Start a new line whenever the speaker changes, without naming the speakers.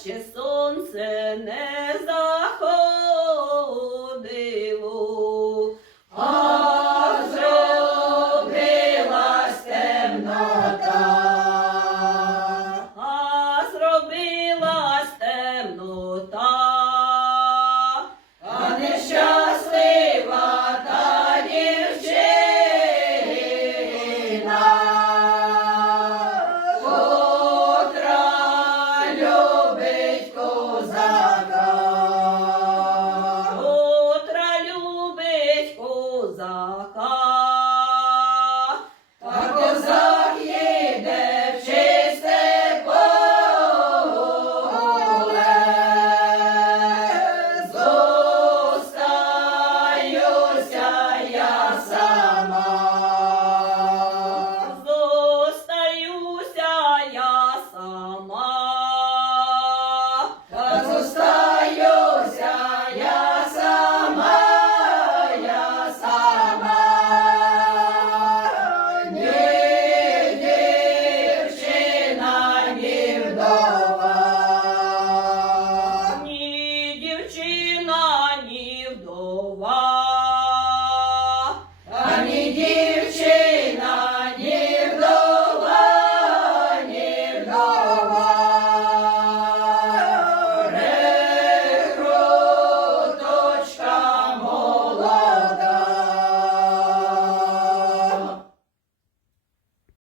ще сонце не заходить. козака, котра любить козака. 아